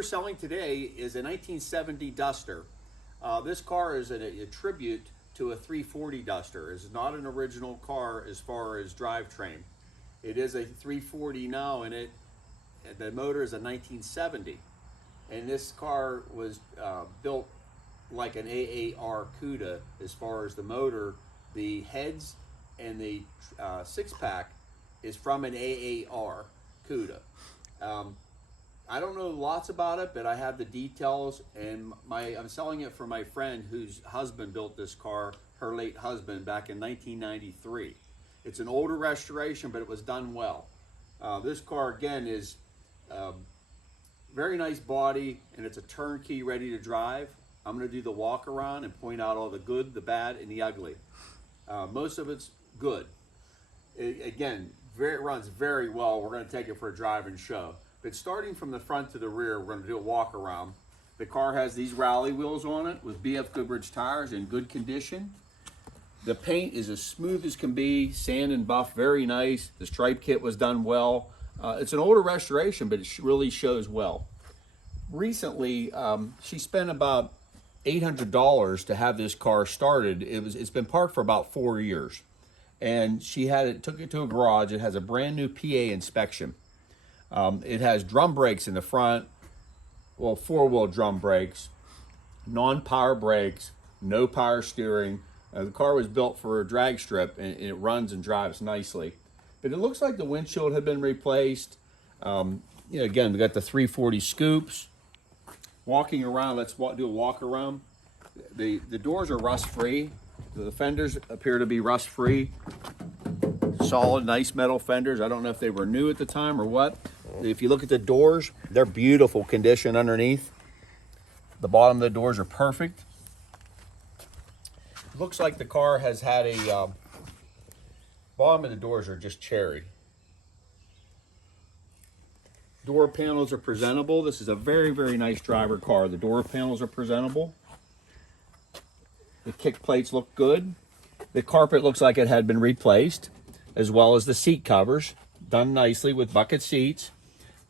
we're selling today is a 1970 Duster. This car is a tribute to a 340 Duster. It's not an original car as far as drivetrain. It is a 340 now, and the motor is a 1970. And this car was built like an AAR Cuda as far as the motor. The heads and the six-pack is from an AAR Cuda. I don't know lots about it, but I have the details, and I'm selling it for my friend whose husband built this car, her late husband, back in 1993. It's an older restoration, but it was done well. This car, again, is very nice body, and it's a turnkey ready to drive. I'm going to do the walk around and point out all the good, the bad, and the ugly. Most of it's good. It runs very well. We're going to take it for a drive and show. But starting from the front to the rear, we're going to do a walk around. The car has these rally wheels on it with BF Goodrich tires in good condition. The paint is as smooth as can be, sand and buff, very nice. The stripe kit was done well. It's an older restoration, but it really shows well. Recently, she spent about $800 to have this car started. It's been parked for about 4 years, and she took it to a garage. It has a brand new PA inspection. It has drum brakes in the front, well, 4-wheel drum brakes, non-power brakes, no power steering. The car was built for a drag strip, and it runs and drives nicely. But it looks like the windshield had been replaced. Again, we got the 340 scoops. Walking around, let's do a walk around. The doors are rust-free. The fenders appear to be rust-free. Solid, nice metal fenders. I don't know if they were new at the time or what. If you look at the doors, they're beautiful condition underneath. The bottom of the doors are perfect. Looks like the car has had a bottom of the doors are just cherry. Door panels are presentable. This is a very, very nice driver car. The door panels are presentable. The kick plates look good. The carpet looks like it had been replaced, as well as the seat covers, done nicely with bucket seats.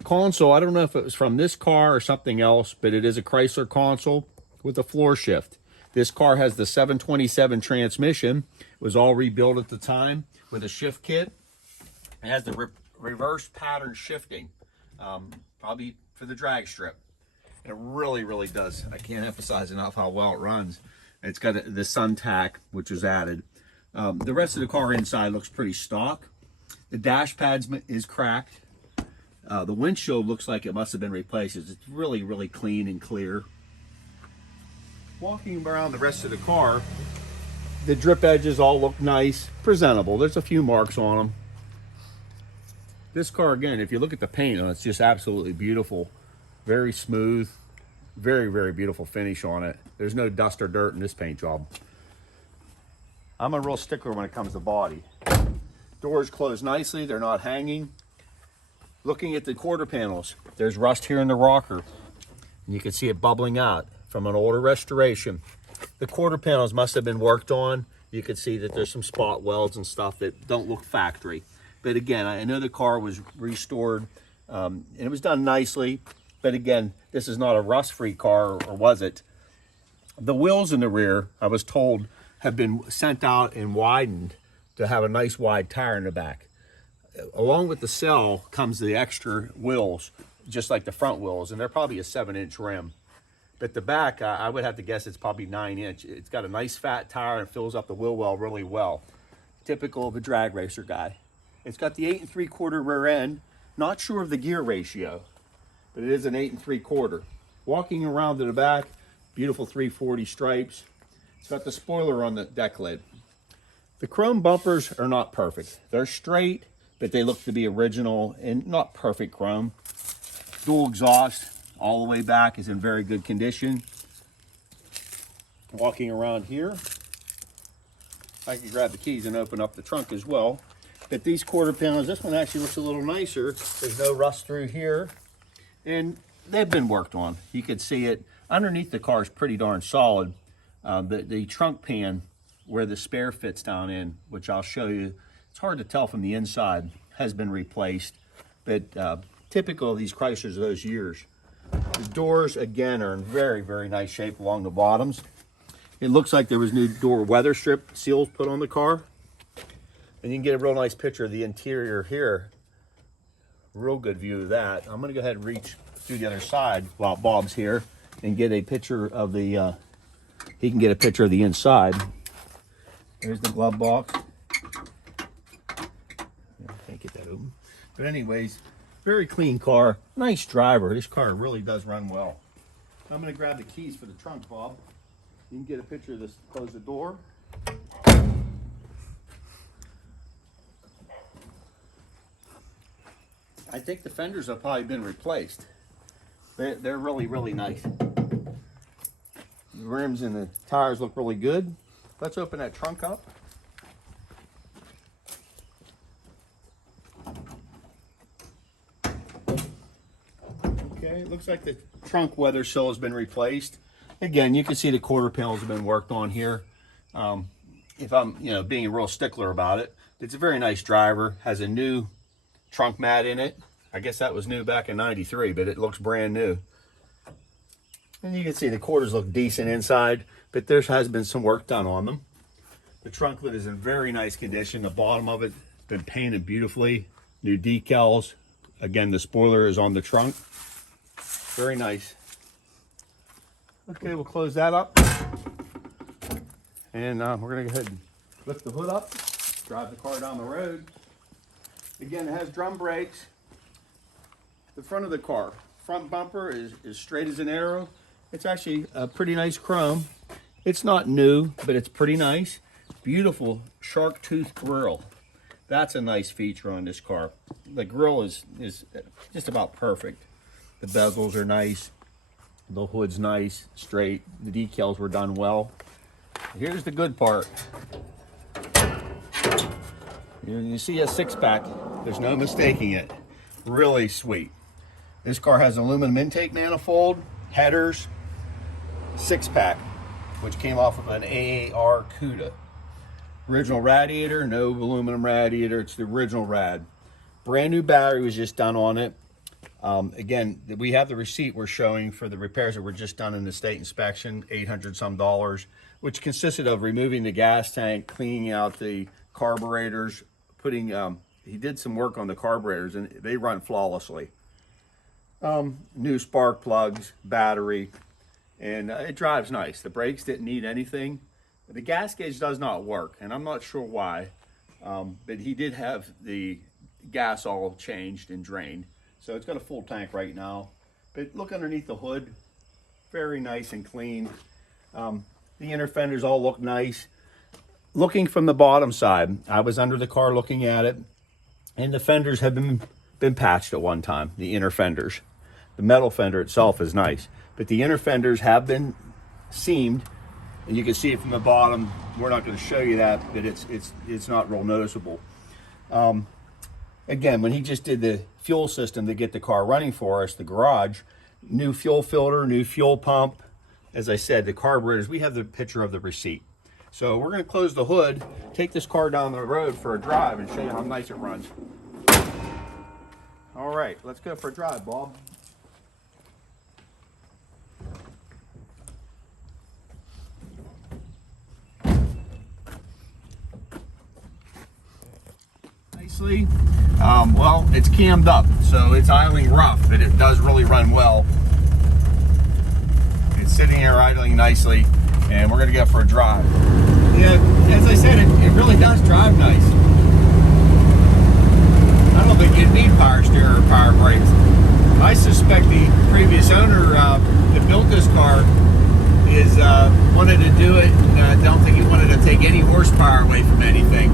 Console, I don't know if it was from this car or something else, but it is a Chrysler console with a floor shift. This car has the 727 transmission. It was all rebuilt at the time with a shift kit. It has the reverse pattern shifting, probably for the drag strip. It really, really does. I can't emphasize enough how well it runs. It's got the sun tack, which was added. The rest of the car inside looks pretty stock. The dash pads is cracked. The windshield looks like it must have been replaced. It's really, really clean and clear. Walking around the rest of the car, the drip edges all look nice, presentable. There's a few marks on them. This car, again, if you look at the paint, it's just absolutely beautiful. Very smooth, very, very beautiful finish on it. There's no dust or dirt in this paint job. I'm a real stickler when it comes to body. Doors close nicely, they're not hanging. Looking at the quarter panels, there's rust here in the rocker, and you can see it bubbling out from an older restoration. The quarter panels must have been worked on. You can see that there's some spot welds and stuff that don't look factory. But again, I know the car was restored, and it was done nicely. But again, this is not a rust-free car, or was it? The wheels in the rear, I was told, have been sent out and widened to have a nice wide tire in the back. Along with the cell comes the extra wheels, just like the front wheels, and they're probably a 7-inch rim. But the back, I would have to guess it's probably 9-inch. It's got a nice fat tire and fills up the wheel well really well. Typical of a drag racer guy. It's got the 8 3/4 rear end. Not sure of the gear ratio, but it is an 8 3/4. Walking around to the back, beautiful 340 stripes. It's got the spoiler on the deck lid. The chrome bumpers are not perfect. They're straight, but they look to be original and not perfect chrome. Dual exhaust all the way back is in very good condition. Walking around here, I can grab the keys and open up the trunk as well. But these quarter panels, this one actually looks a little nicer. There's no rust through here, and they've been worked on. You can see it underneath the car is pretty darn solid. The trunk pan where the spare fits down in, which I'll show you, it's hard to tell from the inside, has been replaced, but typical of these Chryslers of those years. The doors, again, are in very, very nice shape along the bottoms. It looks like there was new door weather strip seals put on the car. And you can get a real nice picture of the interior here. Real good view of that. I'm gonna go ahead and reach through the other side while Bob's here and get a picture of the, he can get a picture of the inside. There's the glove box. Can't get that open. But anyways, very clean car, nice driver. This car really does run well. I'm gonna grab the keys for the trunk, Bob. You can get a picture of this, close the door. I think the fenders have probably been replaced. They're really, really nice. The rims and the tires look really good. Let's open that trunk up. Okay, it looks like the trunk weather sill has been replaced. Again, you can see the quarter panels have been worked on here. If I'm, being a real stickler about it, it's a very nice driver. Has a new trunk mat in it. I guess that was new back in '93, but it looks brand new. And you can see the quarters look decent inside, but there has been some work done on them. The trunk lid is in very nice condition. The bottom of it has been painted beautifully. New decals. Again, the spoiler is on the trunk. Very nice. Okay, we'll close that up. And we're gonna go ahead and lift the hood up, drive the car down the road. Again, it has drum brakes. The front of the car, front bumper is straight as an arrow. It's actually a pretty nice chrome. It's not new, but it's pretty nice. Beautiful shark tooth grille. That's a nice feature on this car. The grille is just about perfect. The bezels are nice. The hood's nice, straight. The decals were done well. Here's the good part. You see a six-pack. There's no mistaking it. Really sweet. This car has aluminum intake manifold, headers, six-pack, which came off of an AAR Cuda. Original radiator, no aluminum radiator. It's the original rad. Brand new battery was just done on it. Again, we have the receipt we're showing for the repairs that were just done in the state inspection, $800 some, which consisted of removing the gas tank, cleaning out the carburetors, putting, he did some work on the carburetors and they run flawlessly. New spark plugs, battery, and it drives nice. The brakes didn't need anything. The gas gauge does not work, and I'm not sure why, but he did have the gas all changed and drained. So it's got a full tank right now. But look underneath the hood, very nice and clean. The inner fenders all look nice. Looking from the bottom side, I was under the car looking at it, and the fenders have been patched at one time, the inner fenders. The metal fender itself is nice, but the inner fenders have been seamed, and you can see it from the bottom. We're not going to show you that, but it's not real noticeable. Again, when he just did the fuel system to get the car running for us, the garage, new fuel filter, new fuel pump. As I said, the carburetors, we have the picture of the receipt. So we're going to close the hood, take this car down the road for a drive and show you how nice it runs. All right, let's go for a drive, Bob. Nicely. Well, it's cammed up, so it's idling rough, but it does really run well. It's sitting here idling nicely, and we're going to go for a drive. Yeah, as I said, it really does drive nice. I don't think you'd need power steering or power brakes. I suspect the previous owner that built this car wanted to do it. I don't think he wanted to take any horsepower away from anything.